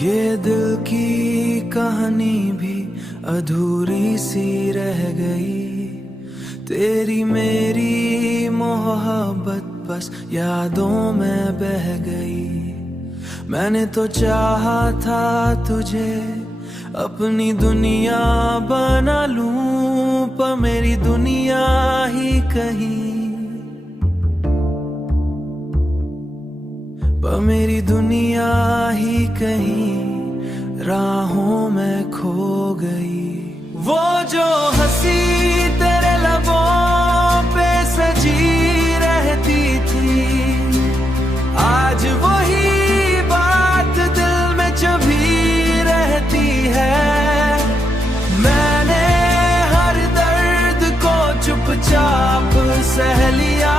ये दिल की कहानी भी अधूरी सी रह गई। तेरी मेरी मोहब्बत बस यादों में बह गई। मैंने तो चाहा था तुझे अपनी दुनिया बना लूं, पर मेरी दुनिया ही कहीं, पर मेरी दुनिया ही कहीं राहों में खो गई। वो जो हंसी तेरे लबों पे सजी रहती थी, आज वही बात दिल में चुभी रहती है। मैंने हर दर्द को चुपचाप सह लिया,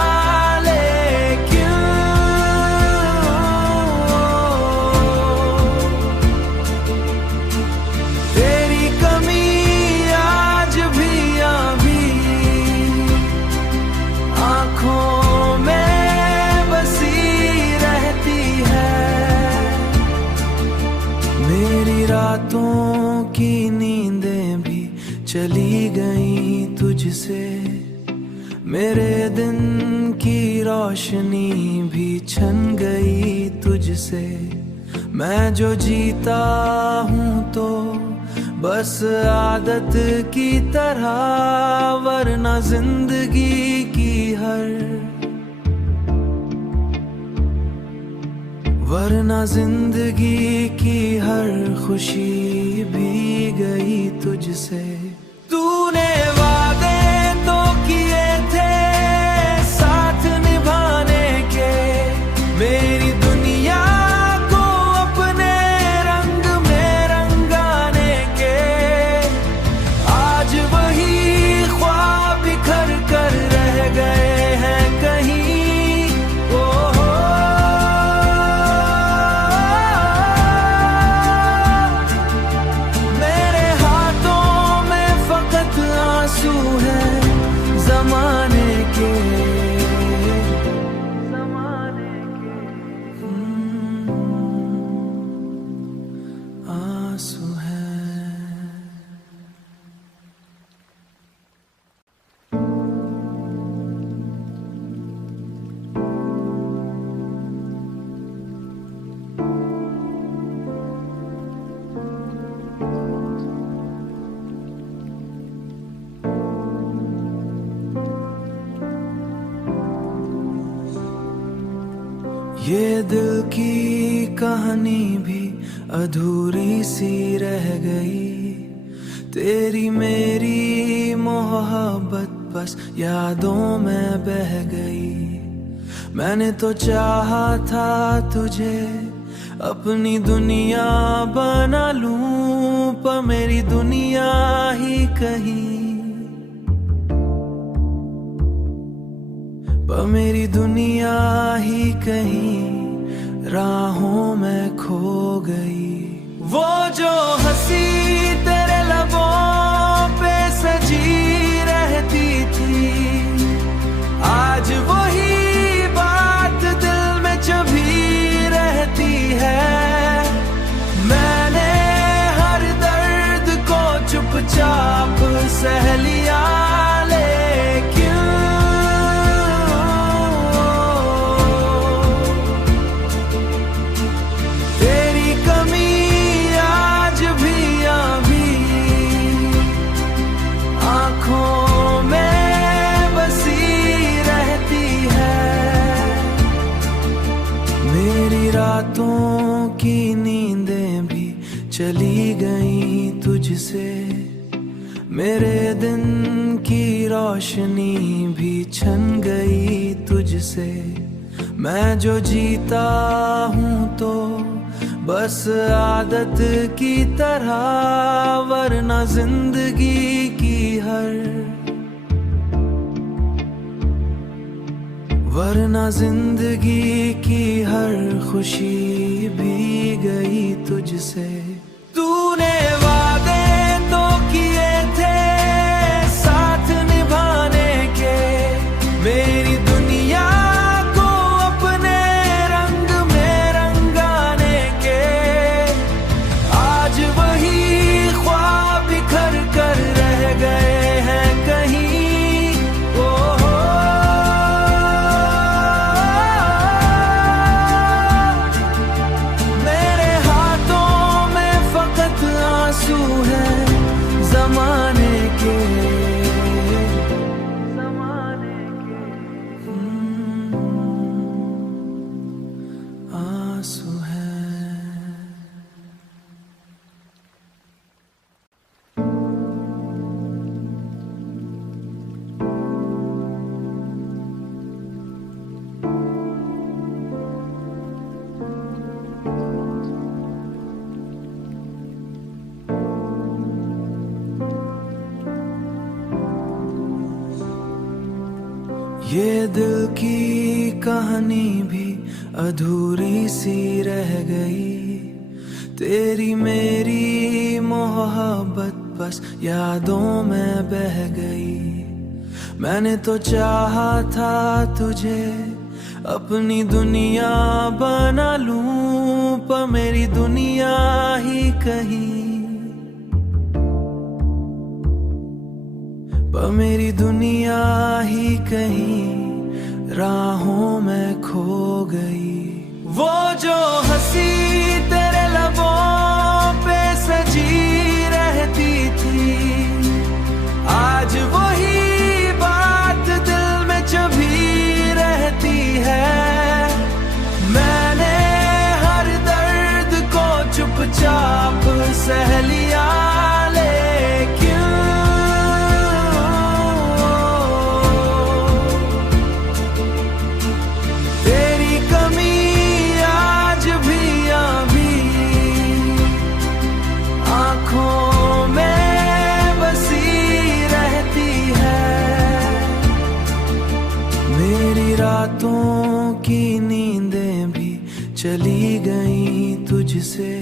रातों की नींदें भी चली गई तुझसे, मेरे दिन की रोशनी भी छन गई तुझसे। मैं जो जीता हूँ तो बस आदत की तरह, वरना जिंदगी की हर खुशी भी गई तुझसे। तूने वादे तो किए थे साथ निभाने के, मेरी दुनिया को अपने रंग में रंगाने के। आज वही ख्वाब बिखर कर रह गए हैं कहीं। ये दिल की कहानी भी अधूरी सी रह गई। तेरी मेरी मोहब्बत बस यादों में बह गई। मैंने तो चाहा था तुझे अपनी दुनिया बना लूं, पर मेरी दुनिया ही कहीं, पर मेरी दुनिया ही कहीं राहों में खो गई। वो जो हंसी तेरे लबों पे सजी रहती थी, आज वही बात दिल में चुभी रहती है। मैंने हर दर्द को चुपचाप सह लिया, रातों की नींदें भी चली गई तुझसे, मेरे दिन की रोशनी भी छन गई तुझसे। मैं जो जीता हूँ तो बस आदत की तरह, वरना जिंदगी की हर खुशी भी गई तुझसे। तूने वादे तो किए थे साथ निभाने के, मेरी दुनिया को अपने रंग में रंगाने के। दिल की कहानी भी अधूरी सी रह गई। तेरी मेरी मोहब्बत बस यादों में बह गई। मैंने तो चाहा था तुझे अपनी दुनिया बना लूं, पर मेरी दुनिया ही मेरी दुनिया ही कहीं राहों में खो गई। वो जो हंसी तेरे लबों पे सजी रहती थी, आज वही बात दिल में चुभी रहती है। मैंने हर दर्द को चुपचाप सह लिया, रातों की नींदें भी चली गई तुझसे,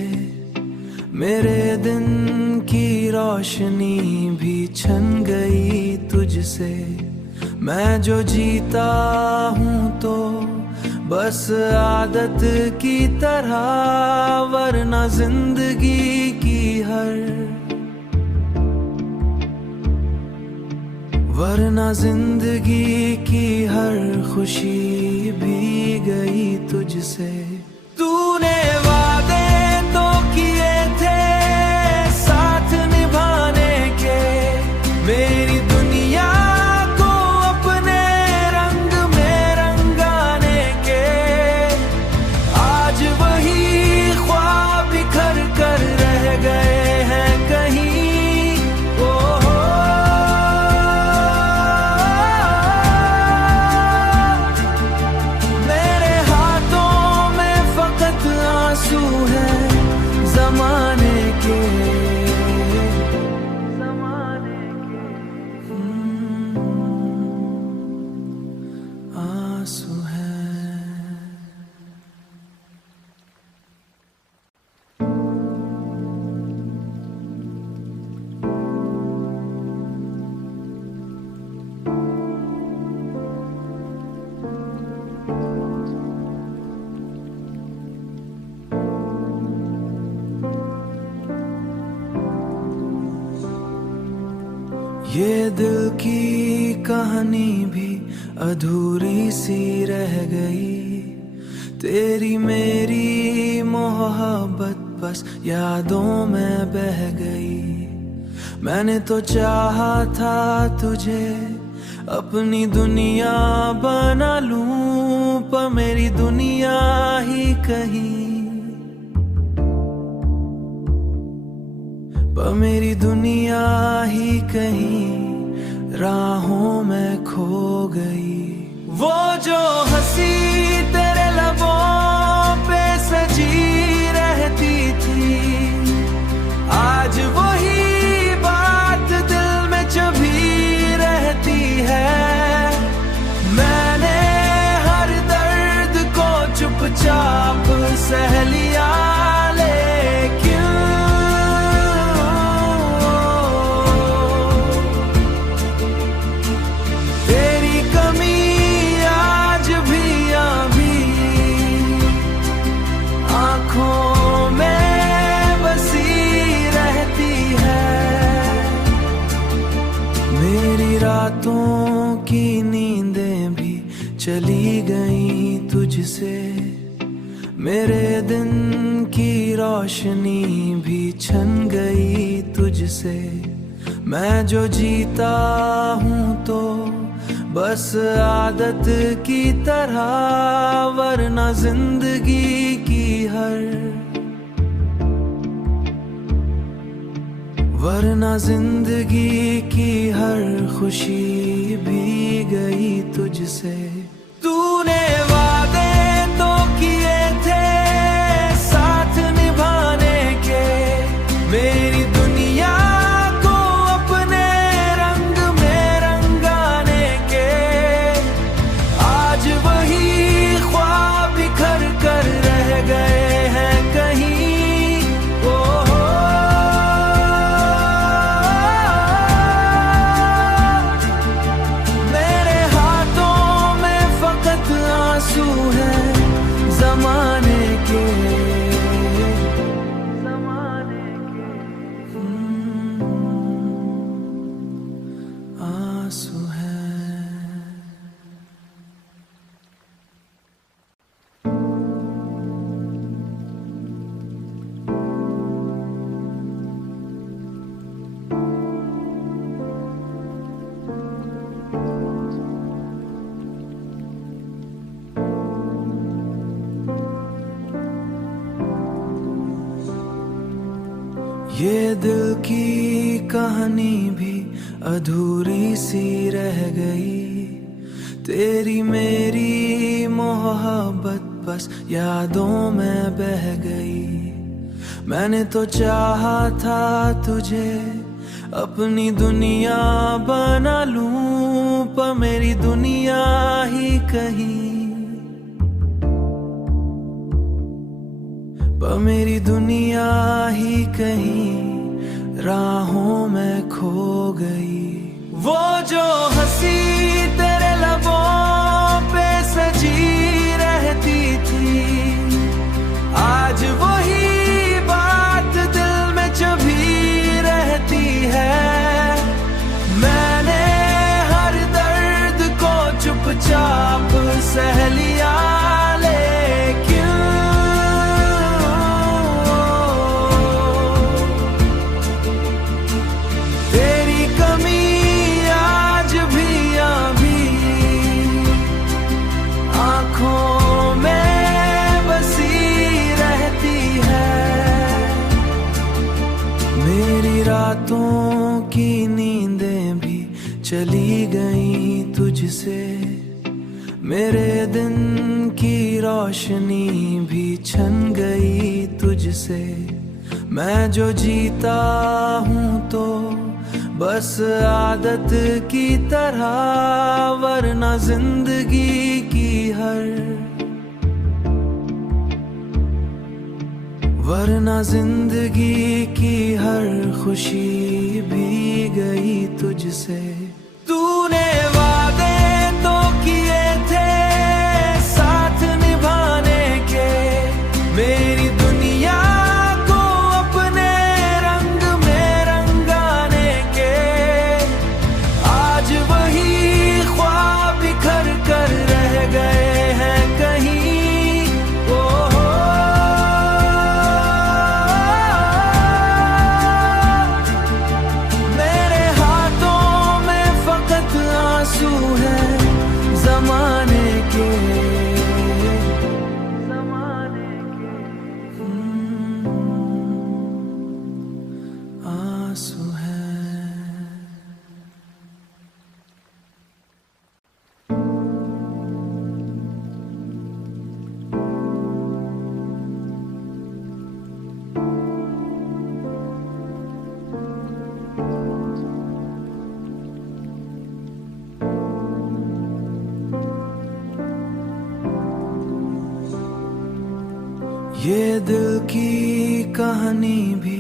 मेरे दिन की रोशनी भी छन गई तुझसे। मैं जो जीता हूँ तो बस आदत की तरह, वरना जिंदगी की हर खुशी भी गई तुझसे। तूने वादे तो किए थे साथ निभाने के, मेरी दुनिया को अपने रंग में रंगाने के। आज वही ख्वाब बिखर कर रह गए हैं कहीं। ये दिल की कहानी भी अधूरी सी रह गई। तेरी मेरी मोहब्बत बस यादों में बह गई। मैंने तो चाहा था तुझे अपनी दुनिया बना लूं, पर मेरी दुनिया ही मेरी दुनिया ही कहीं राहों में खो गई। वो जो हंसी तेरे लबों पे सजी रहती थी, आज वही बात दिल में चुभी रहती है। मैंने हर दर्द को चुपचाप सह लिया, रातों की नींदें भी चली गई तुझसे, मेरे दिन की रोशनी भी छन गई तुझसे। मैं जो जीता हूँ तो बस आदत की तरह, वरना जिंदगी की हर खुशी भी गई तुझसे। तूने वादे तो किए थे साथ निभाने के, मेरी दुनिया को अपने रंग में रंगाने के। आंसू है जमाने के, आंसू है। ये दिल की कहानी भी अधूरी सी रह गई, तेरी मेरी मोहब्बत बस यादों में बह गई। मैंने तो चाहा था तुझे अपनी दुनिया बना लूं, पर मेरी दुनिया ही कहीं, पर मेरी दुनिया ही कहीं राहों में खो गई। वो जो हंसी तेरे लबों पे सजी रहती थी, आज वही बात दिल में चुभी रहती है। मैंने हर दर्द को चुपचाप सह लिया, रातों की नींदें भी चली गई तुझसे, मेरे दिन की रोशनी भी छन गई तुझसे। मैं जो जीता हूँ तो बस आदत की तरह, वरना जिंदगी की जिंदगी की हर खुशी भी गई तुझसे। तूने वादे तो किए थे साथ निभाने के, मेरी दुनिया को अपने रंग में रंगाने के। आज वही ख्वाब बिखर कर रह गए हैं कहीं। ये दिल की कहानी भी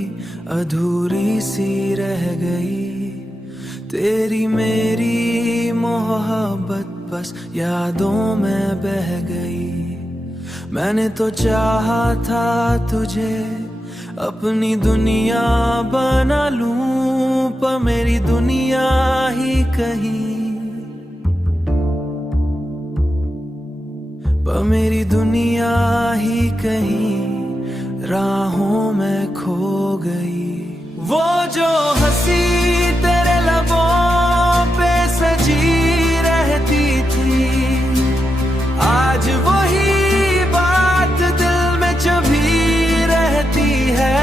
अधूरी सी रह गई, तेरी मेरी मोहब्बत बस यादों में बह गई। मैंने तो चाहा था तुझे अपनी दुनिया बना लूं, पर मेरी दुनिया ही कहीं, पर मेरी दुनिया ही कहीं राहों में खो गई। वो जो हंसी तेरे लबों पे सजी रहती थी, आज वही बात दिल में चुभी रहती है।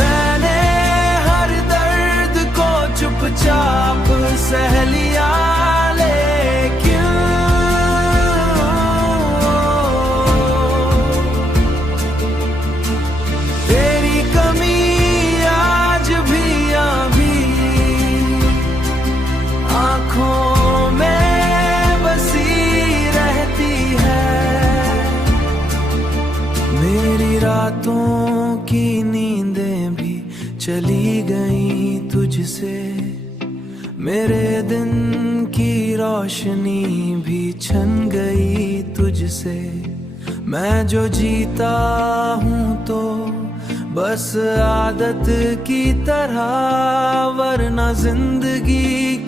मैंने हर दर्द को चुपचाप सह लिया, रातों की नींदें भी चली गई तुझसे, मेरे दिन की रोशनी भी छन गई तुझसे। मैं जो जीता हूँ तो बस आदत की तरह, वरना जिंदगी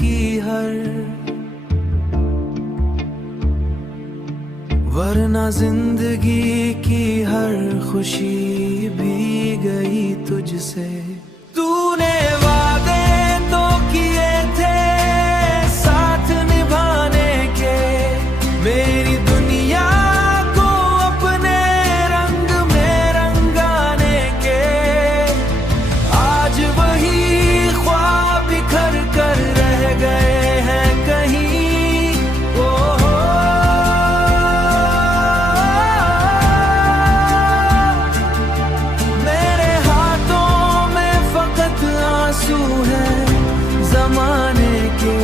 की हर खुशी भी गई तुझसे। तूने वादे तो किए थे साथ निभाने के, मेरी दुनिया को अपने रंग में रंगाने के। आज वही ख्वाब बिखर कर रह गए हैं कहीं। आंसू है ज़माने के,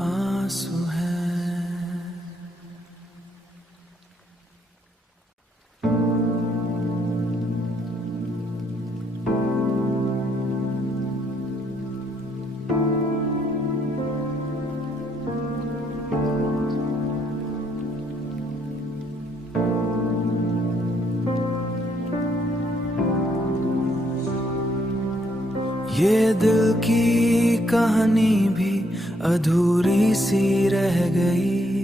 आंसू है। ये दिल की कहानी भी अधूरी सी रह गई।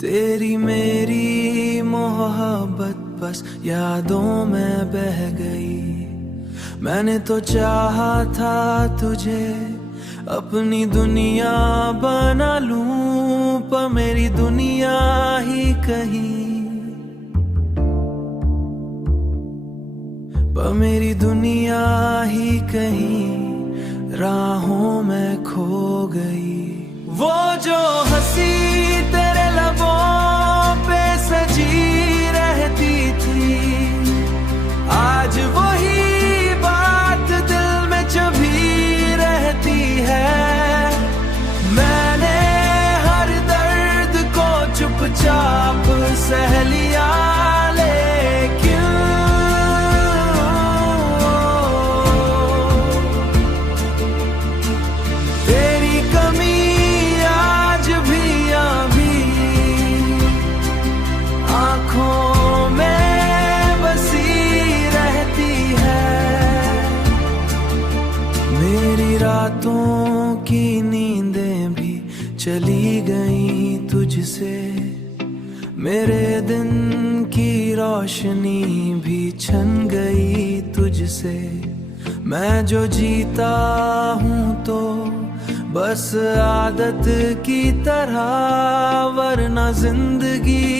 तेरी मेरी मोहब्बत बस यादों में बह गई। मैंने तो चाहा था तुझे अपनी दुनिया बना लूं, पर मेरी दुनिया ही कहीं, पर मेरी दुनिया ही कहीं राहों में खो गई। वो जो हंसी तेरे लबों पे सजी रहती थी, आज वही बात दिल में चुभी रहती है। मैंने हर दर्द को चुपचाप सह लिया, रातों की नींदें भी चली गई तुझसे। मेरे दिन की रोशनी भी छन गई तुझसे। मैं जो जीता हूँ तो बस आदत की तरह, वरना जिंदगी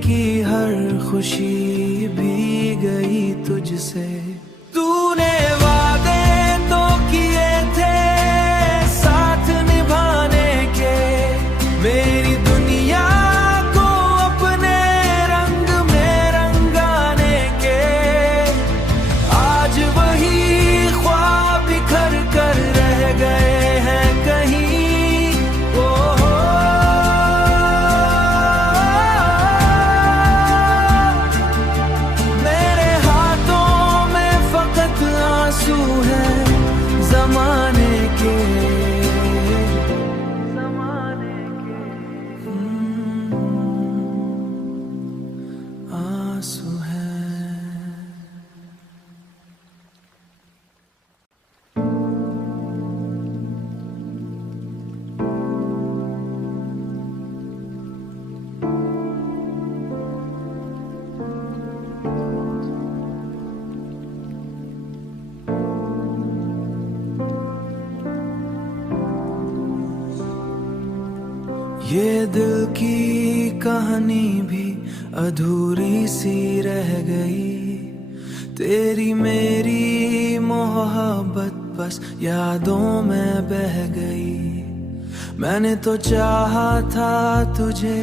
की हर खुशी भी गई तुझसे। तूने वादे तो किए थे साथ निभाने के, मेरी दुनिया को अपने रंग में रंगाने के। आज वही ख्वाब बिखर कर रह गए हैं कहीं। आंसू है ज़माने के, आंसू है। ये दिल की कहानी भी अधूरी सी रह गई। तेरी मेरी मोहब्बत बस यादों में बह गई। मैंने तो चाहा था तुझे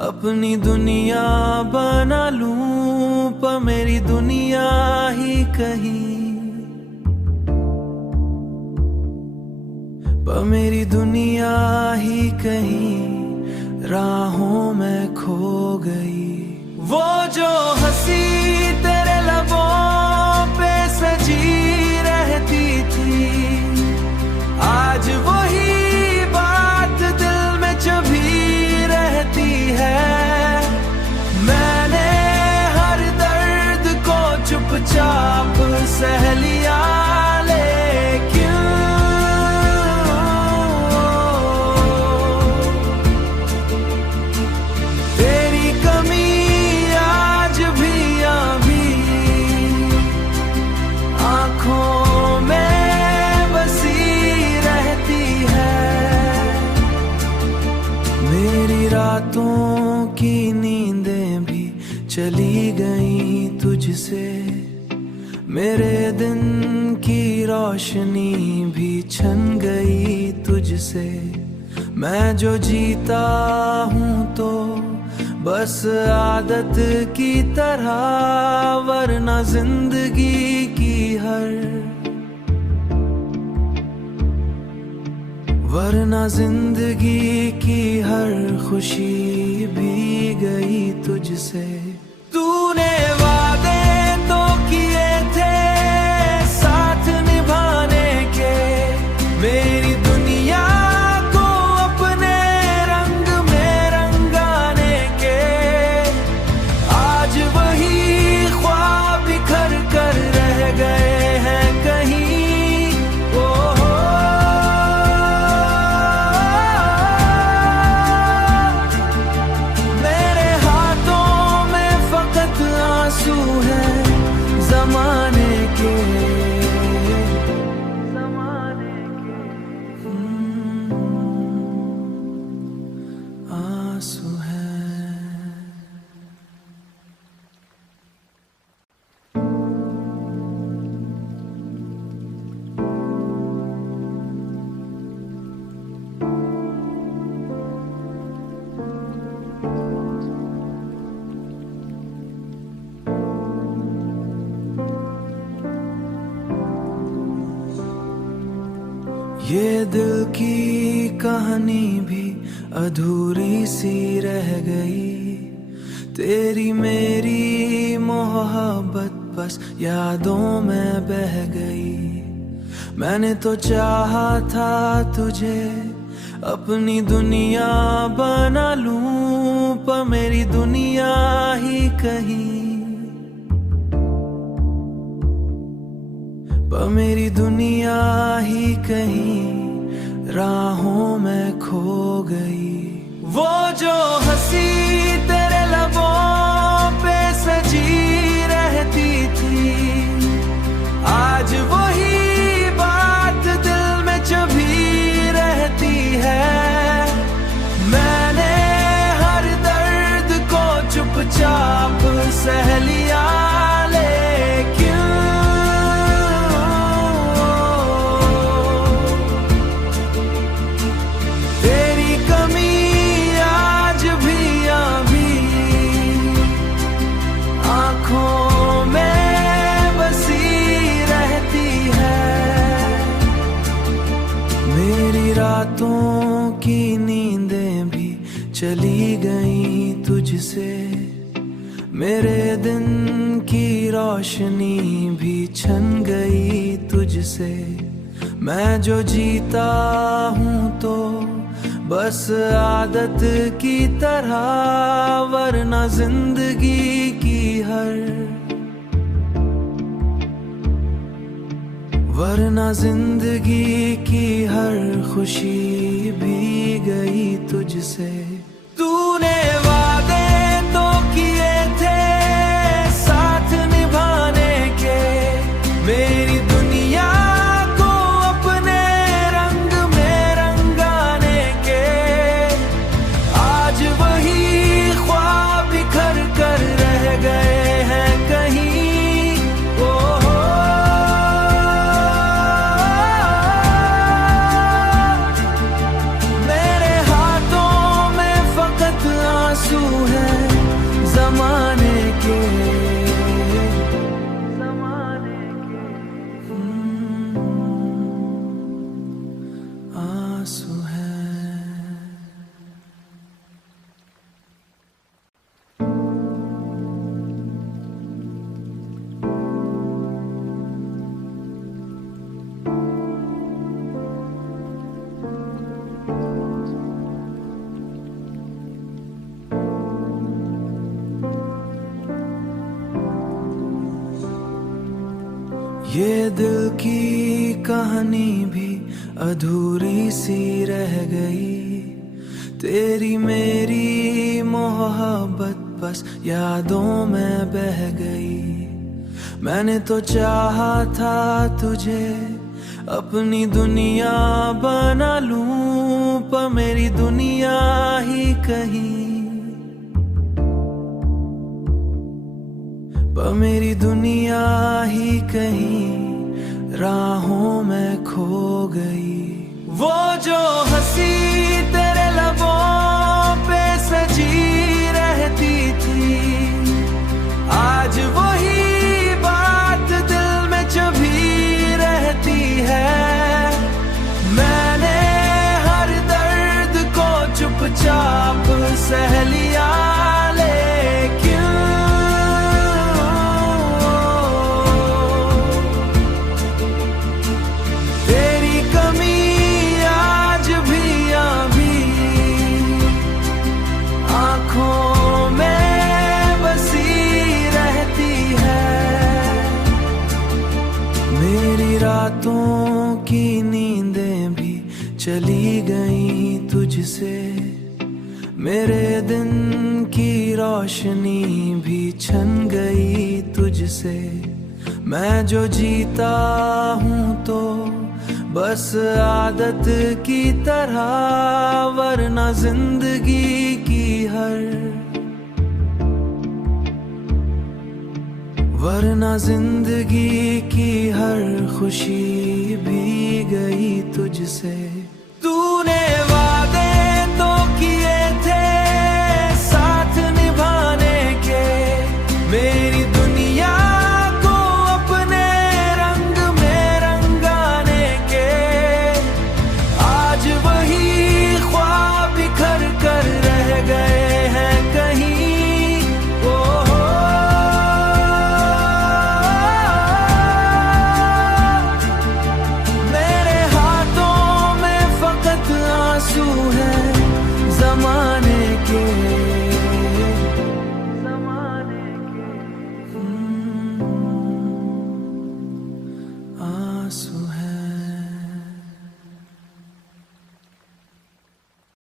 अपनी दुनिया बना लूं, पर मेरी दुनिया ही कहीं, पर पर मेरी दुनिया ही कहीं राहों में खो गई। वो जो हंसी तेरे लबों पे सजी रहती थी, आज वही बात दिल में चुभी रहती है। मैंने हर दर्द को चुपचाप सह लिया, लेकिन तेरी कमी आज भी आंखों में बसी रहती है। मेरी रातों की नींदें भी चली गई तुझसे, मेरे दिन की रोशनी भी छन गई तुझसे। मैं जो जीता हूँ तो बस आदत की तरह, वरना जिंदगी की हर खुशी भी गई तुझसे। तूने वादे तो किए थे साथ निभाने के, मेरी दुनिया को अपने रंग में रंगाने के। आज वही ख्वाब बिखर कर रह गए हैं कहीं। ओ मेरे हाथों में फकत आंसू है ज़माने के। आंसू है। ये दिल की कहानी भी अधूरी सी रह गई। तेरी मेरी मोहब्बत बस यादों में बह गई। मैंने तो चाहा था तुझे अपनी दुनिया बना लूं, पर मेरी दुनिया ही कहीं राहों में खो गई। वो जो हंसी तेरे लबों पे सजी रहती थी, आज वही बात दिल में चुभी रहती है। मैंने हर दर्द को चुपचाप सह लिया, लेकिन तेरी कमी आज भी आंखों में बसी रहती है। मेरी रातों की नींदें भी चली गई तुझसे, मेरे दिन की रोशनी भी छन गई तुझसे। मैं जो जीता हूँ तो बस आदत की तरह, वरना जिंदगी की हर खुशी भी गई तुझसे। तूने वादे तो किए थे साथ निभाने के, मेरी दुनिया को अपने रंग में रंगाने के। आज वही ख्वाब बिखर कर रह गए हैं कहीं। ओ मेरे हाथों में फकत आंसू है ज़माने ये दिल की कहानी भी अधूरी सी रह गई। तेरी मेरी मोहब्बत बस यादों में बह गई। मैंने तो चाहा था तुझे अपनी दुनिया बना लूं, पर मेरी दुनिया ही कहीं, पर मेरी दुनिया ही कहीं राहों में खो गई। वो जो हंसी तेरे लबों पे सजी रहती थी, आज वही बात दिल में चुभी रहती है। मैंने हर दर्द को चुपचाप सह लिया, लेकिन तेरी कमी आज भी अभी आंखों में बसी रहती है। मेरी रातों की नींदें भी चली गई तुझसे, मेरे दिन की रोशनी भी छन गई तुझसे। मैं जो जीता हूँ तो बस आदत की तरह, वरना जिंदगी की जिंदगी की हर खुशी भी गई तुझसे।